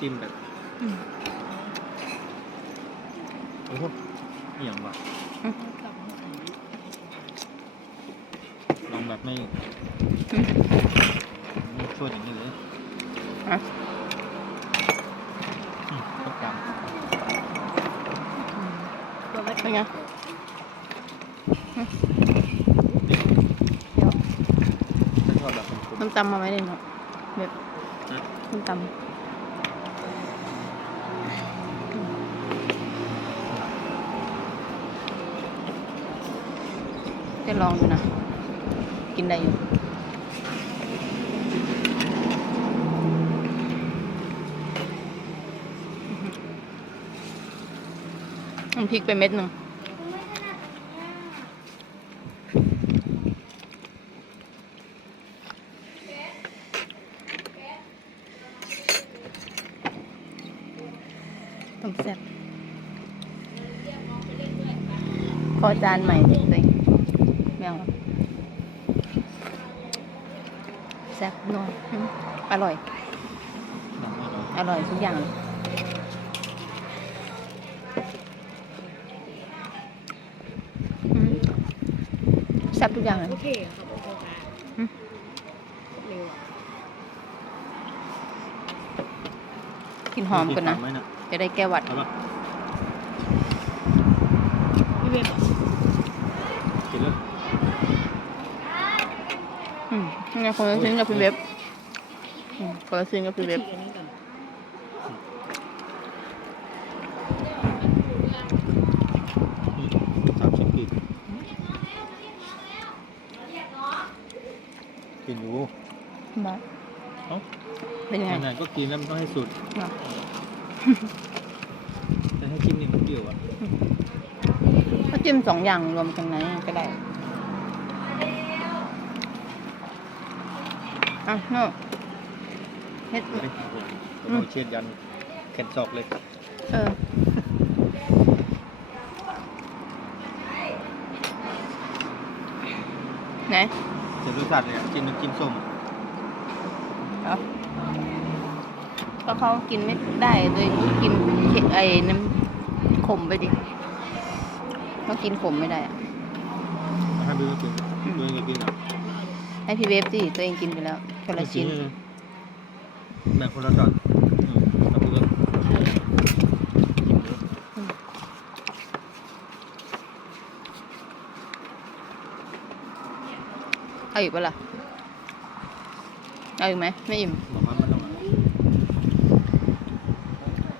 จิ้มแบบอืม โอ้โหอหย่างวะลองแบบไม่อืม ไม่ช่วยอย่างนี้เลยอะอืมต้มยเป็นไงำเดี๋ยวฉันชอบแบบเป็นกลมน้ำตำมาไว้เลยเนาะแบบฮะน้ำตำ จะลองดูนะ กินได้อยู่น้ำพริกไปเม็ดหนึ่งต้องแซ่บขอจานใหม่ดิตัวเอง ไม่เอาแซ่บนัวอืมอร่อยยังไม่ร้อนอร่อยทุกอย่างเลยอืมแซ่บทุกอย่างเลยโอเคครับโอเคค่ะอืมเร็วอะกินหอมก่อนนะมีไฟไหมจะได้แก้หวัดเอาปะพี่เว็บ กินเลย อืมนี่คนละชิ้นกับพี่เว็บอืมคนละชิ้นกับพี่เว็บอันนี้ก่อนอืมสามสิบปีกินอยู่มาเอ้าเป็นยังไงไหนๆก็กินแล้วมันต้องให้สุดเนาะแต่ให้จิ้มนี่มันเปรี้ยวอะ ก็จิ้มสองอย่างรวมกันไหนก็ได้ อะเนาะเฮ็ดเฮ้ยโอ้โหต้องเอาเชียดยันแขนศอกเลยเออ ไหน เสียรสชาติเลยอะจิ้มน้ำจิ้มส้มอะเอาก็เขากินไม่ได้เลยกินเค็มไอ้น้ำขมไปดิเขากินขมไม่ได้อะเอาให้พี่ก็กินอืม ตัวเองก็กินอะให้พี่เวฟสิตัวเองกินไปแล้ว คนละชิ้น แบ่งคนละจานอืมแล้วพี่ก็กินเยอะเอาอีกปะล่ะเอาอีกไหม ไม่อิ่ม